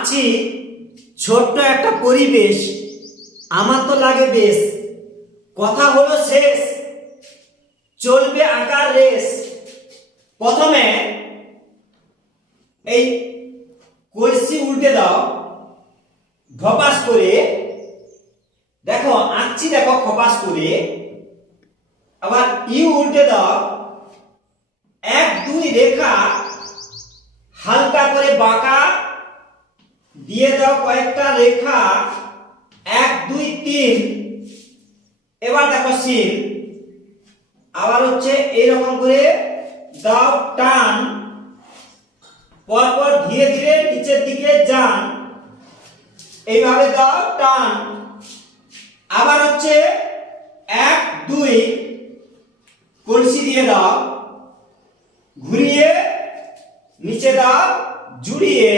আঁকছি ছোট্ট একটা পরিবেশ, আমার তো লাগে বেশ। কথা হলো শেষ, চলবে আঁকার রেস। প্রথমে এই কলসি উল্টে দাও ধপাস করে, দেখো আঁকছি, দেখো খপাস করে। আবার ইউ উল্টে দাও, এক দুই রেখা হালকা করে বাঁকা দিয়ে দাও কয়েকটা রেখা, এক দুই তিন। এবার দেখো সিন, আবার হচ্ছে এইরকম করে দাও টান, পরপর ধীরে ধীরে নিচের দিকে যান, এইভাবে দাও টান। আবার হচ্ছে এক দুই কলসি দিয়ে দাও, ঘুরিয়ে নিচে দাও জুড়িয়ে।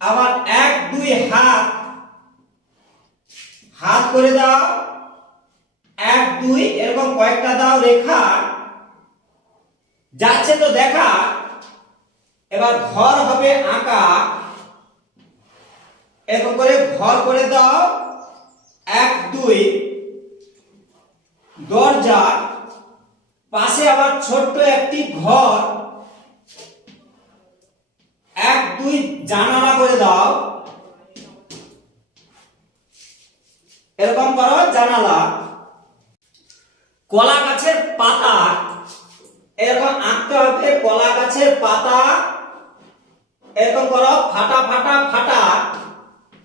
আবার এক দুই হাত হাত করে দাও, এক দুই এরকম কয়েকটা দাও রেখা, যাচ্ছে তো দেখা। এবার ঘর হবে আঁকা, এরকম করে ঘর করে দাও, এক দুই দরজা, পাশে আবার ছোট্ট একটি ঘর, এক দুই জানালা করে দাও, এরকম করো জানালা। কলা গাছের পাতা, এরকম আঁকতে হবে কলা গাছের পাতা, এরকম করো ফাটা ফাটা ফাটা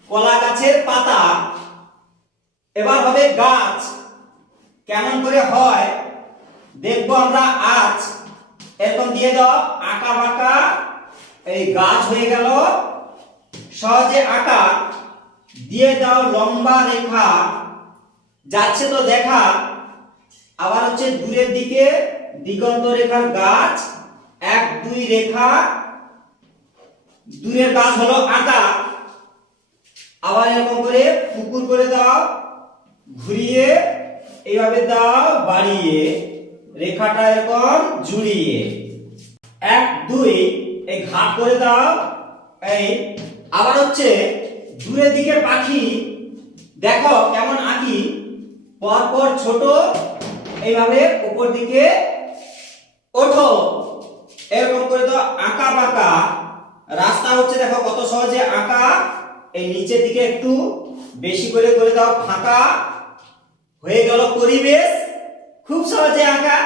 কলা গাছের পাতা। এবার হবে গাছ, কেমন করে হয় দেখবো আমরা আজ। এরকম দিয়ে দাও আঁকা বাঁকা, এই গাছ হয়ে গেল সহজে আঁকা। দিয়ে দাও লম্বা রেখা, যাচ্ছে তো দেখা। আবার হচ্ছে দূরের দিকে দিগন্ত রেখার গাছ, এক দুই রেখা, দূরের গাছ হলো আঁকা। আবার এরকম করে পুকুর করে দাও, ঘুরিয়ে এইভাবে দাও বাড়িয়ে, রেখাটা এরকম জুড়িয়ে। এক দুই এই ঘাট করে দাও এই। আবার হচ্ছে দূরের দিকে পাখি, দেখো কেমন আঁকি, পরপর ছোট, এইভাবে উপর দিকে ওঠো, এরকম করে দাও আঁকা বাঁকা। রাস্তা হচ্ছে দেখো কত সহজে আঁকা, এই নিচের দিকে একটু বেশি করে দাও ফাঁকা, হয়ে গেল পরিবেশ, খুব সহজে আঁকা।